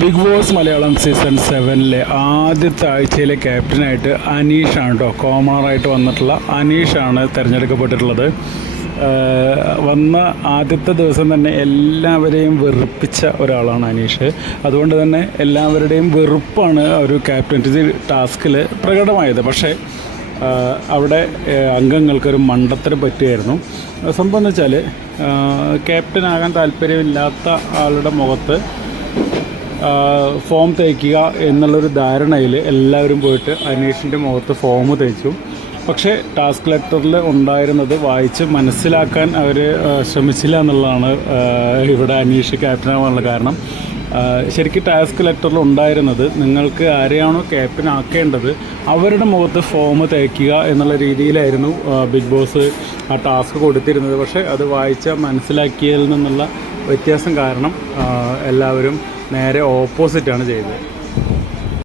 Big boss Malayalam season സെവനിലെ ആദ്യത്തെ ആഴ്ചയിലെ ക്യാപ്റ്റനായിട്ട് അനീഷാണ് കേട്ടോ കോമണറായിട്ട് വന്നിട്ടുള്ള അനീഷാണ് തിരഞ്ഞെടുക്കപ്പെട്ടിട്ടുള്ളത്. വന്ന ആദ്യത്തെ ദിവസം തന്നെ എല്ലാവരെയും വെറുപ്പിച്ച ഒരാളാണ് അനീഷ്. അതുകൊണ്ട് തന്നെ എല്ലാവരുടെയും വെറുപ്പാണ് ഒരു ക്യാപ്റ്റൻസി ടാസ്കിൽ പ്രകടമായത്. പക്ഷേ അവിടെ അംഗങ്ങൾക്കൊരു മണ്ടത്തിന് പറ്റുമായിരുന്നു സംഭവം എന്ന് വെച്ചാൽ ക്യാപ്റ്റനാകാൻ താല്പര്യമില്ലാത്ത ആളുടെ മുഖത്ത് ഫോം തേക്കുക എന്നുള്ളൊരു ധാരണയിൽ എല്ലാവരും പോയിട്ട് അനീഷിന്റെ മുഖത്ത് ഫോം തേച്ചു. പക്ഷേ ടാസ്ക് ലെറ്ററിൽ ഉണ്ടായിരുന്നത് വായിച്ച് മനസ്സിലാക്കാൻ അവർ ശ്രമിച്ചില്ല എന്നുള്ളതാണ് ഇവിടെ അനീഷ് ക്യാപ്റ്റനാവാനുള്ള കാരണം. ശരിക്കും ടാസ്ക് ലെറ്ററിൽ ഉണ്ടായിരുന്നത് നിങ്ങൾക്ക് ആരെയാണോ ക്യാപ്റ്റൻ ആക്കേണ്ടത് അവരുടെ മുഖത്ത് ഫോം തേക്കുക എന്നുള്ള രീതിയിലായിരുന്നു ബിഗ് ബോസ് ആ ടാസ്ക് കൊടുത്തിരുന്നത്. പക്ഷേ അത് വായിച്ച മനസ്സിലാക്കിയതിൽ നിന്നുള്ള വ്യത്യാസം കാരണം എല്ലാവരും നേരെ ഓപ്പോസിറ്റാണ് ചെയ്തത്.